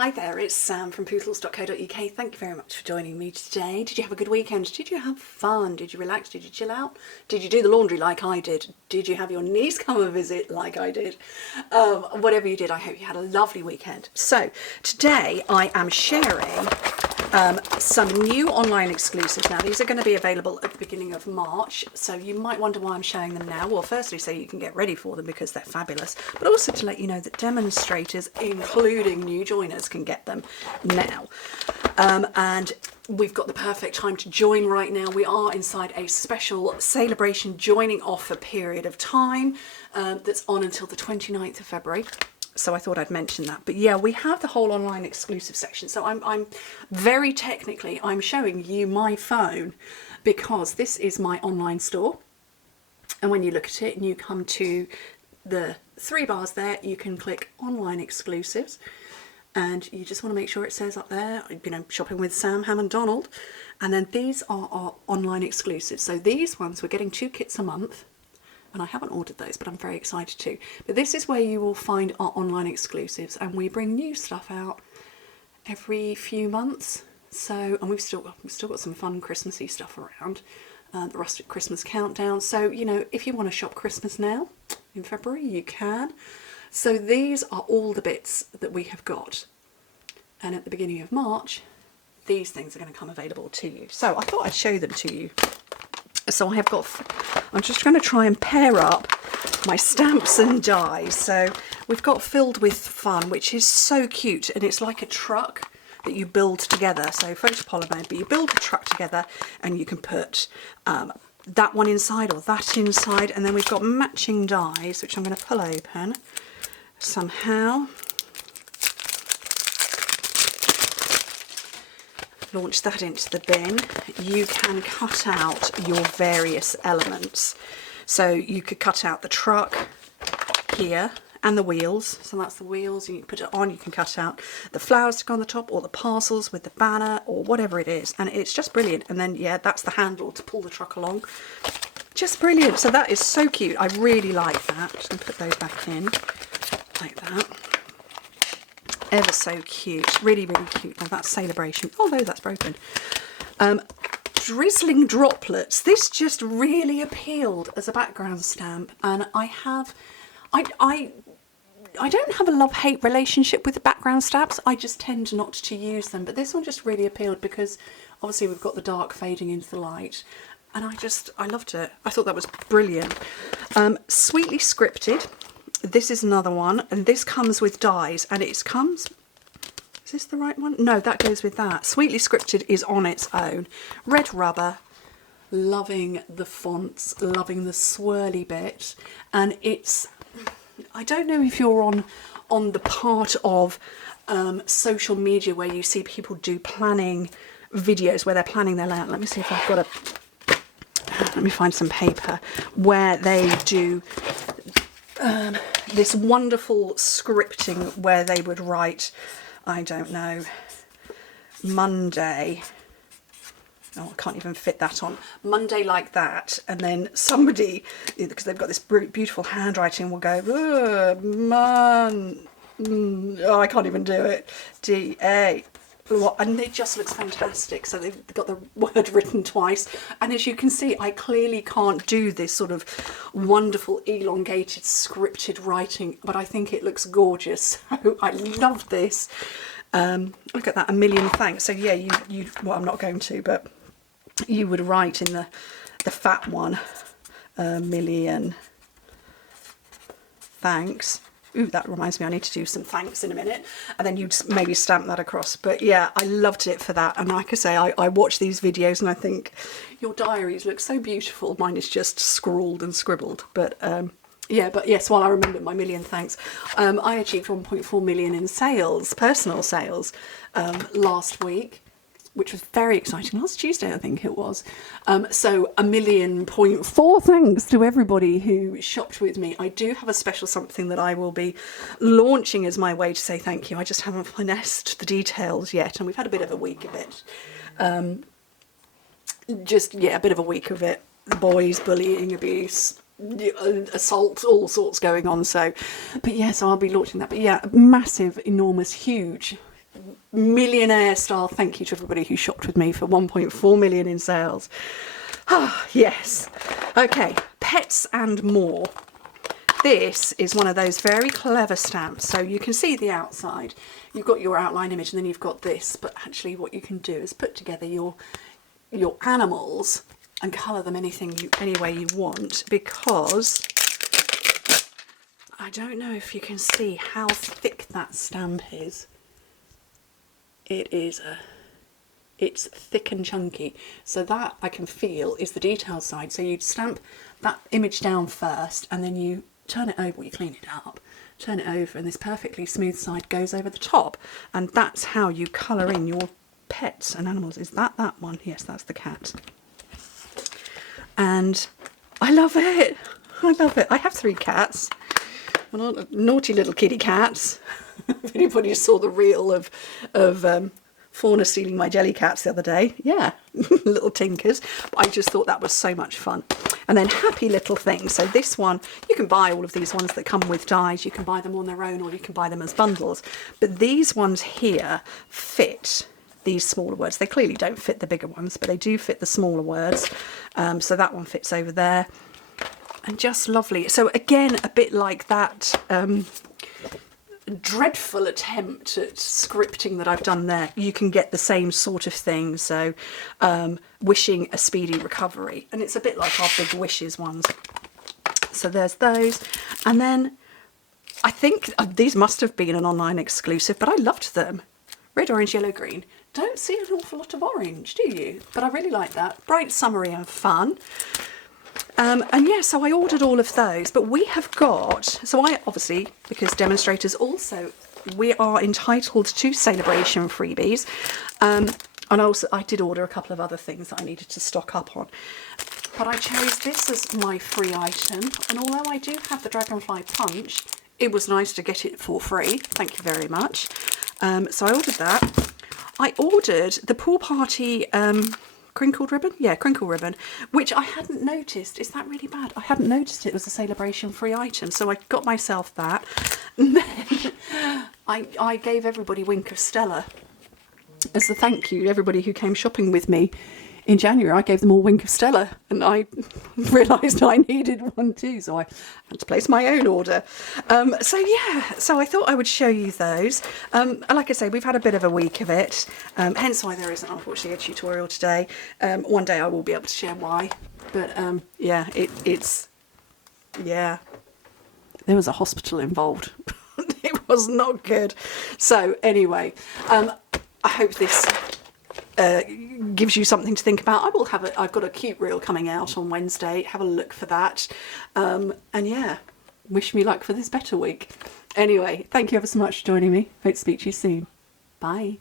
Hi there, it's Sam from Pootles.co.uk. Thank you very much for joining me today. Did you have a good weekend? Did you have fun? Did you relax? Did you chill out? Did you do the laundry like I did? Did you have your niece come and visit like I did? Whatever you did, I hope you had a lovely weekend. So today I am sharing some new online exclusives. Now these are going to be available at the beginning of March, so you might wonder why I'm showing them now. Well, firstly, so you can get ready for them because they're fabulous, but also to let you know that demonstrators, including new joiners, can get them now. And we've got the perfect time to join right now. We are inside a special celebration joining offer period of time that's on until the 29th of February. So I thought I'd mention that. But yeah, we have the whole online exclusive section. So I'm very technically, I'm showing you my phone because this is my online store. And when you look at it and you come to the three bars there, you can click online exclusives. And you just want to make sure it says up there, you know, shopping with Sam, Ham and Donald. And then these are our online exclusives. So these ones, we're getting 2 kits a month. And I haven't ordered those, but I'm very excited to. But this is where you will find our online exclusives, and we bring new stuff out every few months. So, and we've still got some fun Christmassy stuff around, the Rustic Christmas Countdown. So, you know, if you want to shop Christmas now in February, you can. So these are all the bits that we have got, and at the beginning of March, these things are going to come available to you. So I thought I'd show them to you. So I'm just going to try and pair up my stamps and dies. So we've got Filled with Fun, which is so cute, and it's like a truck that you build together. So photopolymer, but you build the truck together and you can put that one inside or that inside. And then we've got matching dies, which I'm going to pull open somehow. Launch that into the bin. You can cut out your various elements. So you could cut out the truck here and the wheels. So that's the wheels, you can put it on. You can cut out the flowers to go on the top, or the parcels with the banner, or whatever it is. And it's just brilliant. And then, yeah, that's the handle to pull the truck along. Just brilliant. So that is so cute. I really like that. Just gonna put those back in like that. Ever so cute, really, really cute. Oh, that's Celebration, although that's broken. Drizzling Droplets. This just really appealed as a background stamp, and I don't have a love-hate relationship with the background stamps. I just tend not to use them, but this one just really appealed because obviously we've got the dark fading into the light, and I loved it. I thought that was brilliant. Sweetly Scripted. This is another one, and this comes with dies, and it comes, is this the right one? No, that goes with that. Sweetly Scripted is on its own. Red rubber, loving the fonts, loving the swirly bit, and it's, I don't know if you're on the part of social media where you see people do planning videos where they're planning their layout. Let me see if I've got let me find some paper where they do this wonderful scripting where they would write, I don't know, Monday. Oh, I can't even fit that on. Monday like that. And then somebody, because they've got this beautiful handwriting, will go, oh, I can't even do it. D-A. And it just looks fantastic. So they've got the word written twice, and as you can see, I clearly can't do this sort of wonderful elongated scripted writing, but I think it looks gorgeous. So I love this. Look at that, a million thanks. So yeah, you well, I'm not going to, but you would write in the fat one, a million thanks. Ooh, that reminds me, I need to do some thanks in a minute, and then you'd maybe stamp that across. But yeah, I loved it for that. And like I say, I watch these videos and I think your diaries look so beautiful. Mine is just scrawled and scribbled. But yeah, but yes, while I remember my million thanks, I achieved 1.4 million in sales, personal sales, last week, which was very exciting. Last Tuesday, I think it was. So 1.4 million thanks to everybody who shopped with me. I do have a special something that I will be launching as my way to say thank you. I just haven't finessed the details yet, and we've had a bit of a week of it. Yeah, a bit of a week of it. The boys, bullying, abuse, assault, all sorts going on. So, but yeah, so I'll be launching that. But yeah, massive, enormous, huge millionaire style thank you to everybody who shopped with me for 1.4 million in sales. Ah, yes. Okay, pets and more. This is one of those very clever stamps. So you can see the outside. You've got your outline image and then you've got this. But actually what you can do is put together your animals and colour them any way you want, because I don't know if you can see how thick that stamp is. It's thick and chunky. So that I can feel is the detail side. So you'd stamp that image down first and then you turn it over, you clean it up, turn it over, and this perfectly smooth side goes over the top. And that's how you colour in your pets and animals. Is that one? Yes, that's the cat. And I love it. I love it. I have 3 cats. Well, naughty little kitty cats. If anybody saw the reel of Fauna stealing my jelly cats the other day, yeah, little tinkers. I just thought that was so much fun. And then happy little things. So this one, you can buy all of these ones that come with dies. You can buy them on their own or you can buy them as bundles. But these ones here fit these smaller words. They clearly don't fit the bigger ones, but they do fit the smaller words. So that one fits over there. And just lovely. So again, a bit like that dreadful attempt at scripting that I've done there, you can get the same sort of thing. So wishing a speedy recovery, and it's a bit like our big wishes ones. So there's those. And then I think these must have been an online exclusive, but I loved them. Red, orange, yellow, green. Don't see an awful lot of orange, do you? But I really like that. Bright, summery and fun. And yeah, so I ordered all of those, but we have got, so I obviously, because demonstrators also, we are entitled to celebration freebies. And also I did order a couple of other things that I needed to stock up on. But I chose this as my free item. And although I do have the Dragonfly Punch, it was nice to get it for free. Thank you very much. So I ordered that. I ordered the Pool Party crinkled ribbon, yeah, crinkle ribbon, which I hadn't noticed. Is that really bad? I hadn't noticed it was a celebration free item, so I got myself that. And then I gave everybody Wink of Stella as a thank you. Everybody who came shopping with me in January, I gave them all Wink of Stella, and I realised I needed one too, so I had to place my own order. So yeah, so I thought I would show you those. Like I say, we've had a bit of a week of it, hence why there isn't unfortunately a tutorial today. One day I will be able to share why, but yeah, yeah, there was a hospital involved. It was not good. So anyway, I hope this gives you something to think about. I've got a cute reel coming out on Wednesday. Have a look for that. And yeah, wish me luck for this better week. Anyway, thank you ever so much for joining me. Hope to speak to you soon. Bye.